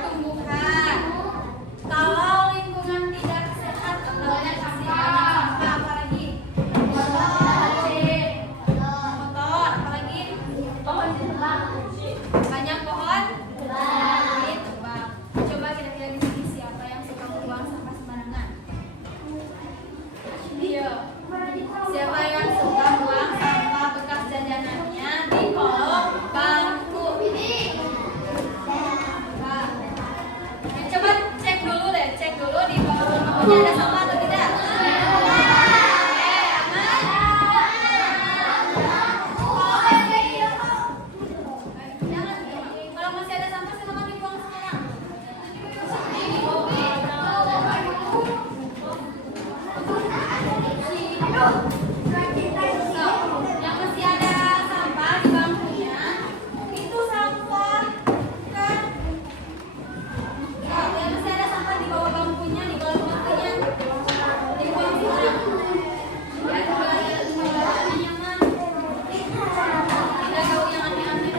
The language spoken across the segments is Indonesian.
tumbuhan. Kalau lingkungan tidak sehat, contohnya pasti banyak sampah, apalagi motor, apalagi pohon tumbang, banyak pohon tumbang. Coba kira-kira di sini siapa yang suka membuang sampah sembarangan? Iya. Siapa yang suka buang sampah bekas jajanannya di kolong bangku? Coba cek dulu di bangkunya ada sampah atau tidak? Kalau masih ada sampah silakan dibuang sekarang. Yang masih ada sampah di bangkunya itu sampah kan? Yang masih ada sampah di bawah bangkunya, di bawah bangkunya dibuang sekarang. Ya, kembali nyaman. Tidak tahu yang aneh-aneh.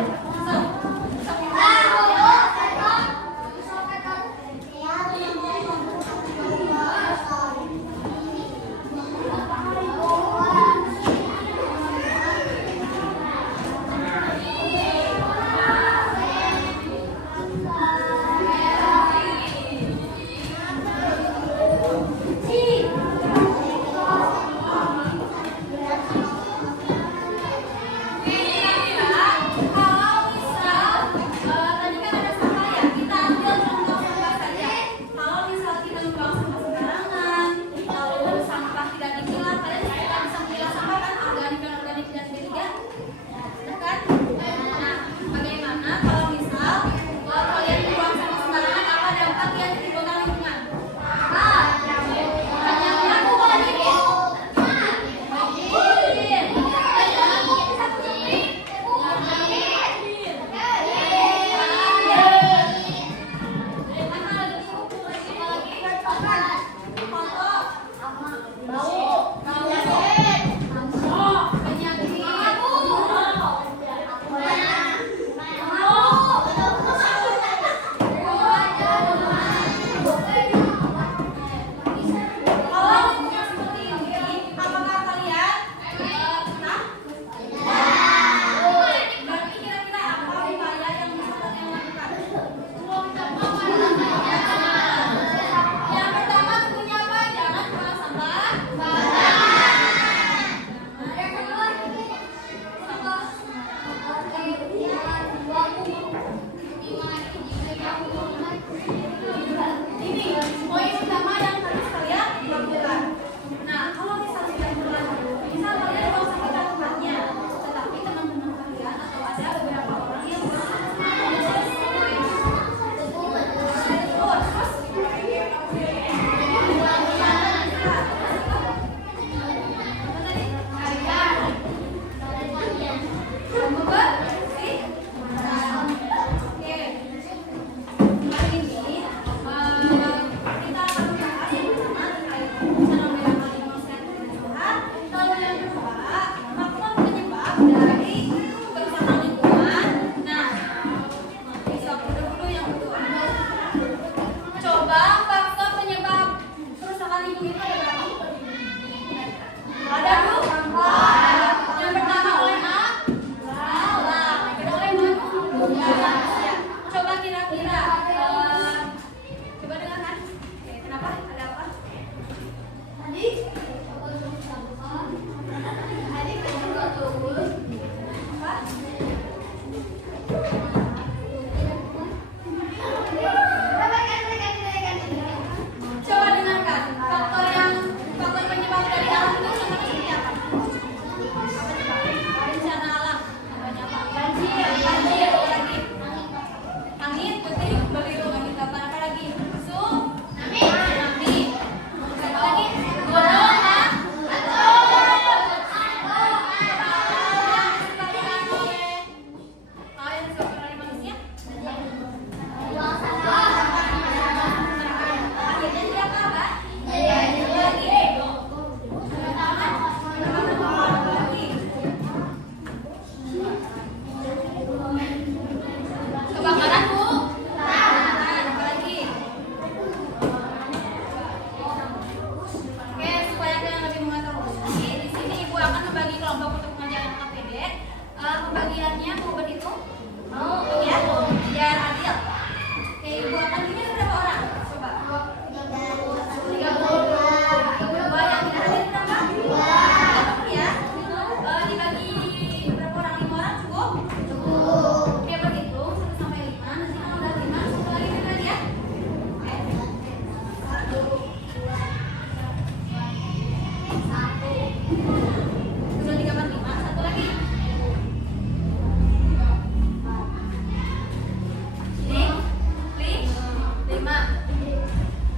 Coba dengarkan faktor penyebab dari alam itu seperti apa?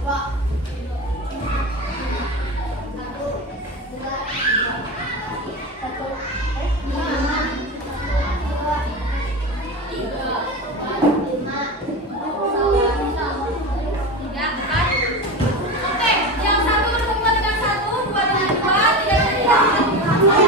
Tiga, empat. Oke, yang satu berkumpul dengan satu, dua dengan dua, tiga dengan tiga.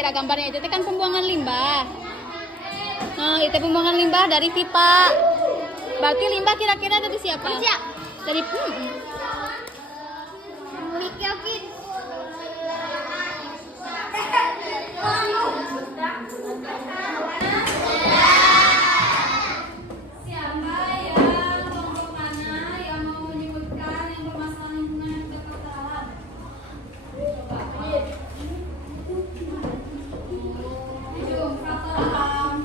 kira-kira gambarnya itu kan pembuangan limbah. Nah, itu pembuangan limbah dari pipa. Berarti limbah kira-kira dari siapa? Dari Siapa yang kelompok mana yang mau menyebutkan yang bermasalah lingkungan yang tidak tertolak? Ujung faktor alam.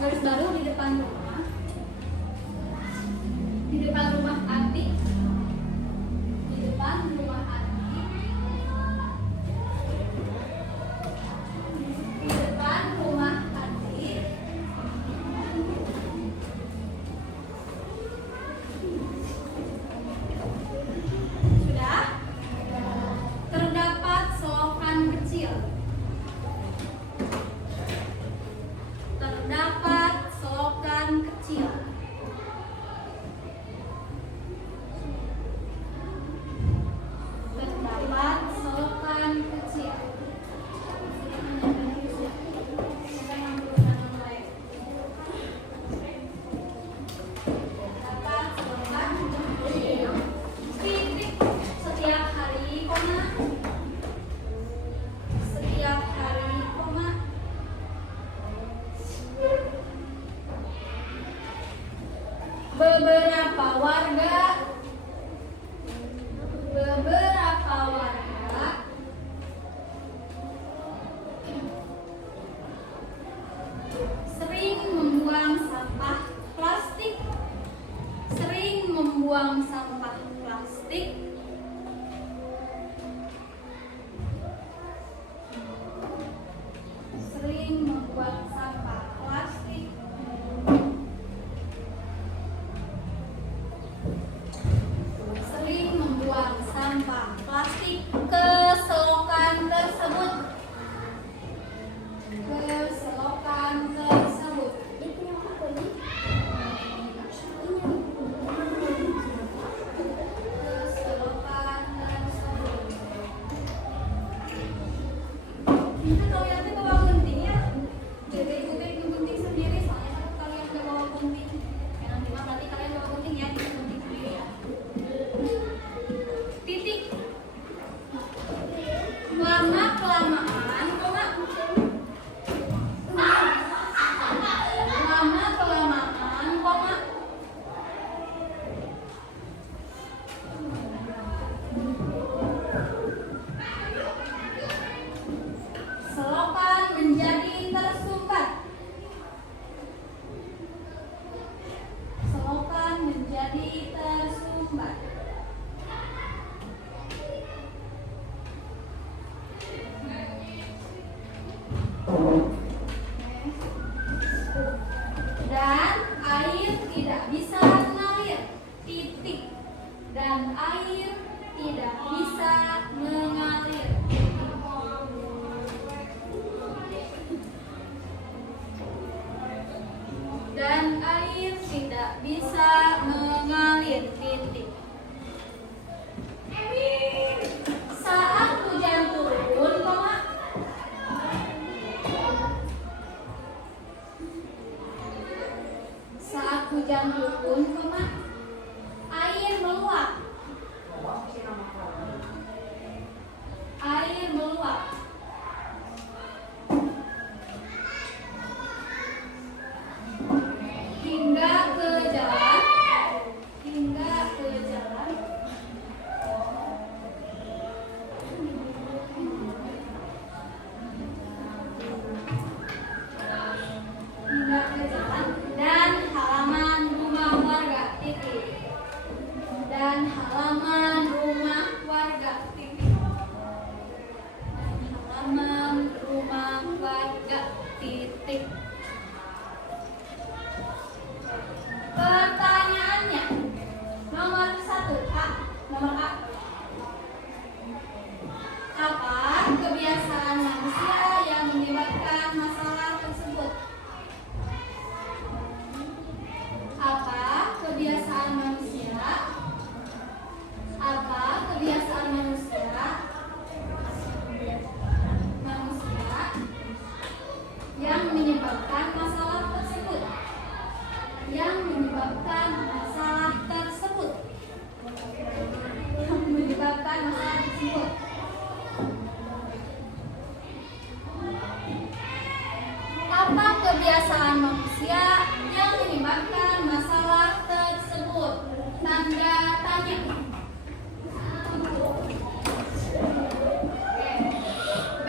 garis baru di depan rumah. Di depan rumah adik. Di depan rumah adik. Di depan rumah adik. Sudah? Terdapat selokan kecil. Terdapat selokan kecil. Terdapat selokan kecil. Terdapat selokan kecil. Titik setiap hari, koma. Setiap hari, koma. Beberapa warga sering membuang sampah plastik. Sering membuang sampah plastik. Sering membuang sampah plastik. Sering membuang sampah plastik ke selokan tersebut. Ke selokan tersebut. Ke selokan tersebut. Kita kalian tuh bawa gunting ya. Jadi gunting gunting sendiri soalnya kan kalian udah bawa gunting. Yang nanti mah berarti kalian bawa gunting ya, gunting sendiri ya. Titik. Lama kelamaan, koma. Lama kelamaan, koma. Selokan menjadi tersumbat. Selokan menjadi tersumbat. Dan air tidak bisa mengalir. Titik. Dan air tidak bisa mengalir. Dan air tidak bisa mengalir. Titik. Saat hujan turun, koma. Saat hujan turun, koma. Air meluap. Air meluap. Hingga ke jalan. Hingga ke jalan. Hingga ke jalan dan halaman rumah warga. Titik. Dan halaman rumah warga. Titik. Halaman rumah warga. Titik. Pertanyaannya nomor 1 A. Nomor A. Apa kebiasaan manusia yang menyebabkan masalah tersebut? Apa kebiasaan manusia? Apa kebiasaan manusia? Manusia yang menyebabkan masalah tersebut. Yang menyebabkan masalah tersebut. Yang menyebabkan masalah tersebut. Apa kebiasaan manusia yang menyebabkan masalah tersebut? Tanda tanya. B.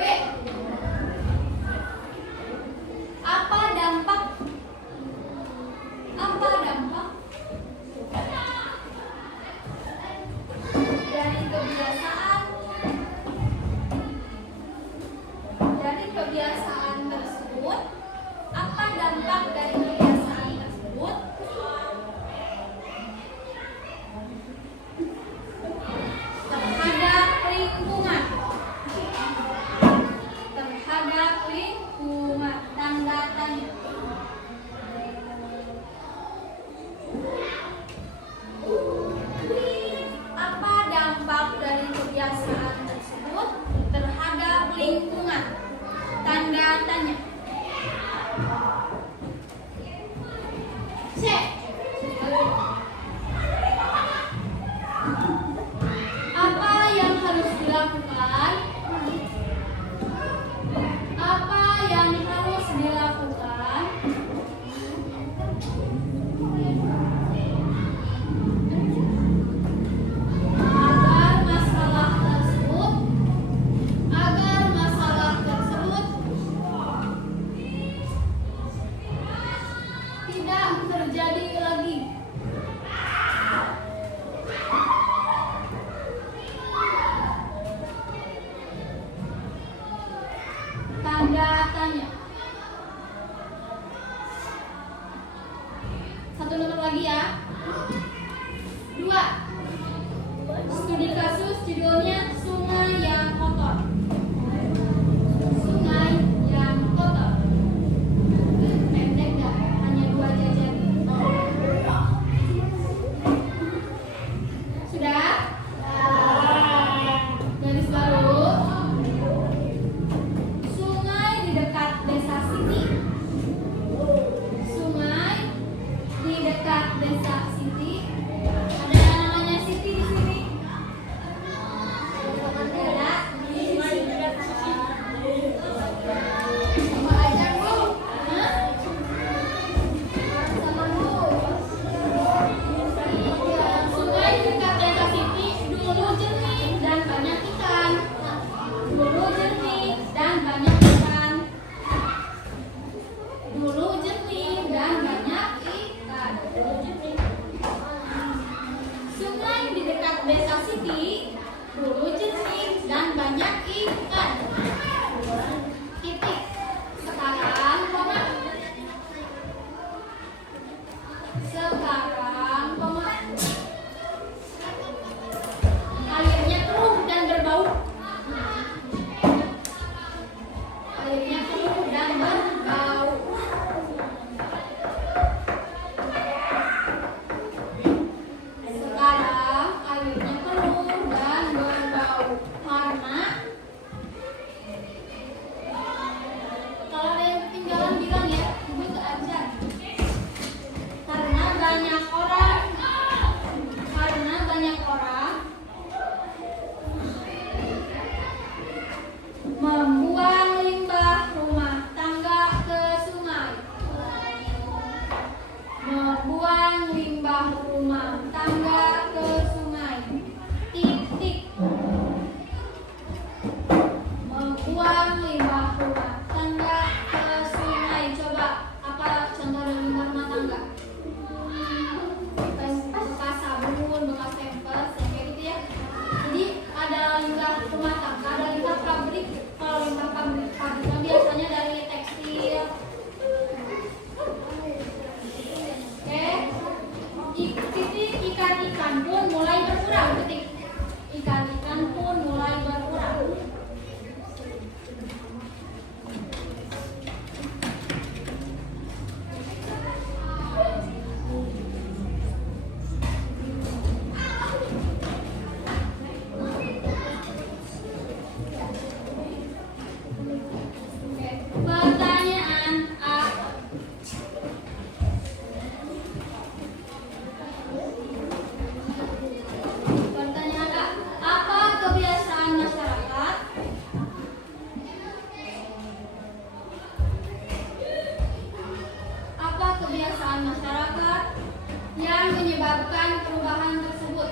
Apa dampak tidak terjadi lagi. Tanda tanya. Satu nomor lagi ya. 2. Studi kasus judulnya Sungai yang Kotor. Sungai yang kotor. Pendek gak? Hanya 2 jajan. Sudah? Garis baru. Sungai di dekat desa Siti. Sungai di dekat desa Siti. Ada yang namanya Siti di sini? Ada. Sama aja Bu. Hah? Sama Bu. Sungai di dekat desa Siti dulu jernih dan banyak ikan. Dulu jernih dan banyak ikan. Dulu jernih dan banyak ikan. Sungai di dekat desa Siti dulu jernih dan banyak ikan. Titik. Sekarang koma. Sekarang koma. Airnya keruh dan berbau. Airnya keruh dan berbau. Sekarang airnya keruh dan berbau karena kalau ada yang ketinggalan bilang ya, ibu ke ajar. Karena banyak orang membuang limbah rumah tangga ke sungai. Membuang limbah rumah tangga ke sungai. Titik. Membuang limbah rumah tangga ke sungai. Coba apa contoh dari limbah rumah tangga? Bekas sabun, bekas pampers, yang kayak gitu ya. Jadi ada limbah rumah tangga, ada limbah pabrik. Kalau limbah pabrik biasanya dari tekstil. Oke. Titik ikan-ikan pun mulai berkurang. Titik. Ikan-ikan pun mulai berkurang. Pertanyaan A. Pertanyaan A. Apa kebiasaan masyarakat? Apa kebiasaan masyarakat yang menyebabkan perubahan tersebut?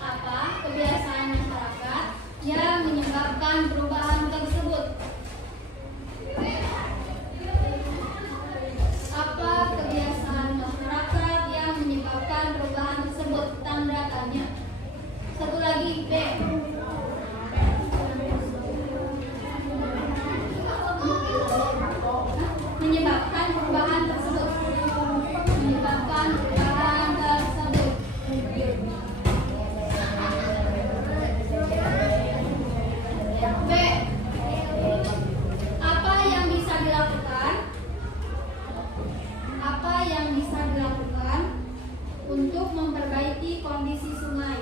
Apa kebiasaan masyarakat yang menyebabkan perubahan tersebut? Apa kebiasaan masyarakat yang menyebabkan perubahan tersebut? Tanda tanya. Satu lagi B. Menyebabkan perubahan tersebut. Menyebabkan perubahan tersebut. B. Apa yang bisa dilakukan? Apa yang bisa dilakukan untuk memperbaiki kondisi sungai?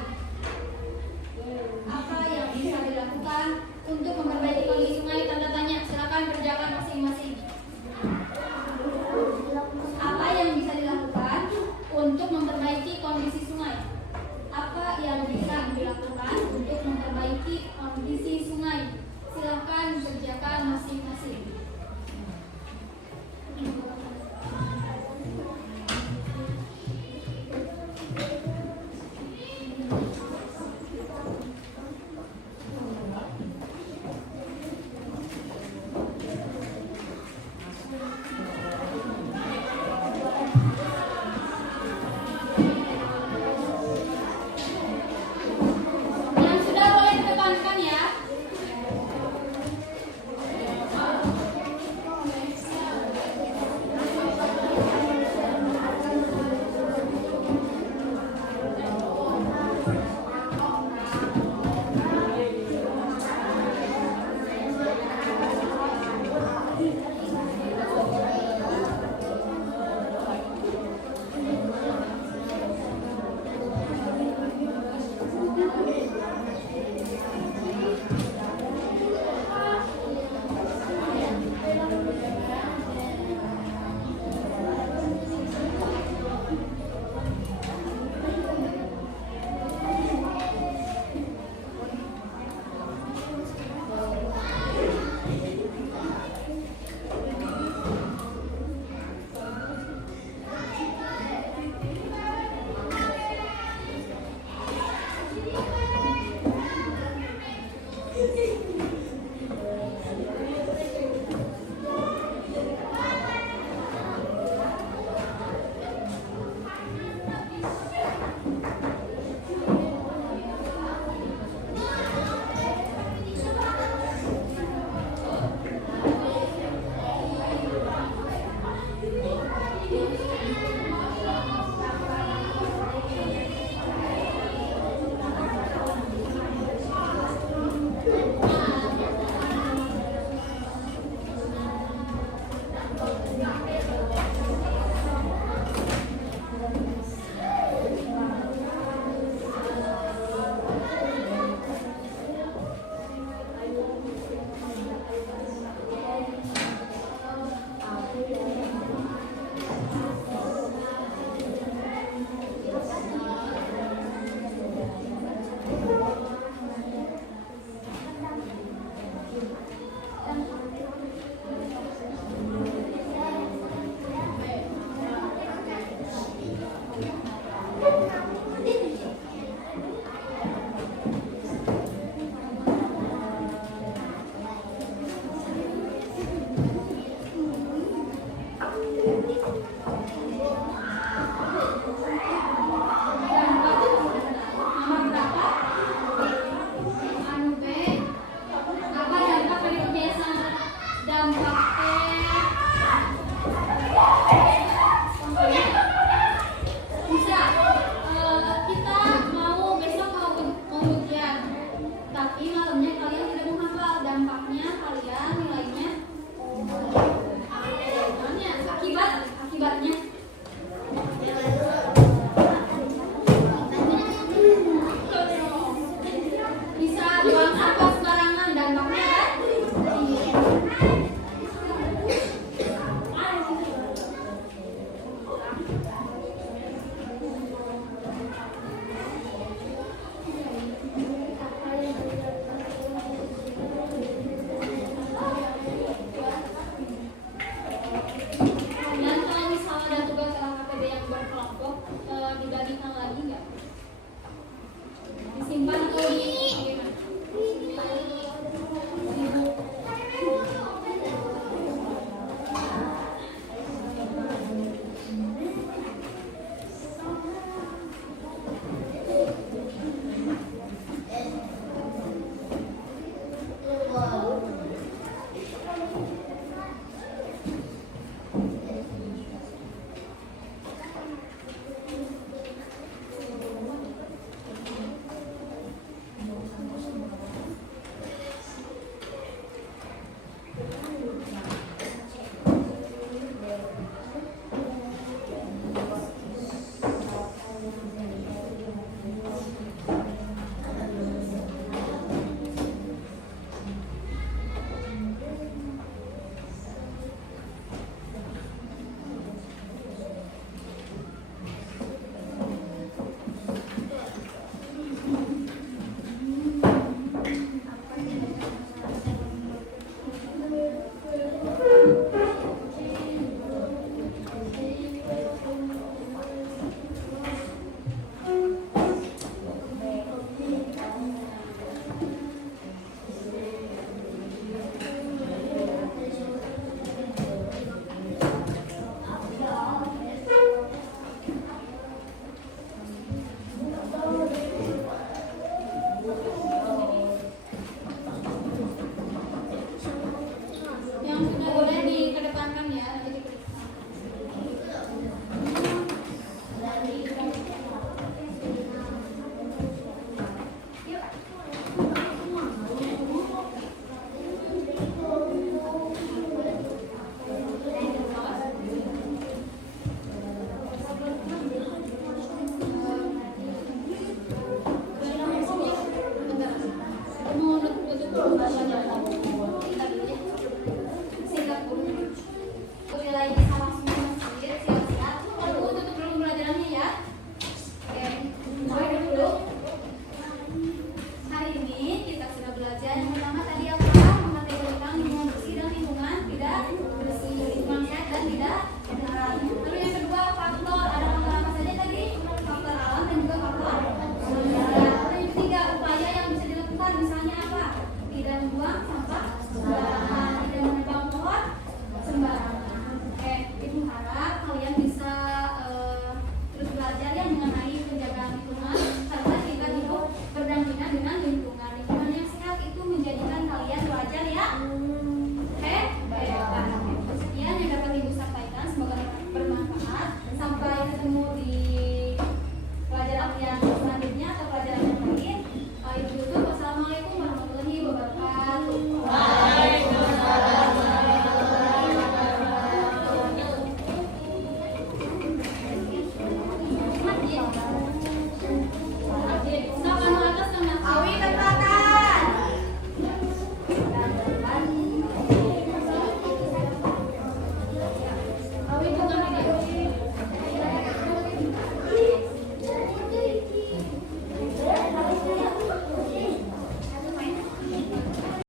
Apa yang bisa dilakukan untuk memperbaiki kondisi sungai? Tanda tanya. Silakan kerjakan masing-masing. Apa yang bisa dilakukan untuk memperbaiki kondisi sungai? Apa yang bisa dilakukan untuk memperbaiki kondisi sungai? Silakan kerjakan masing-masing.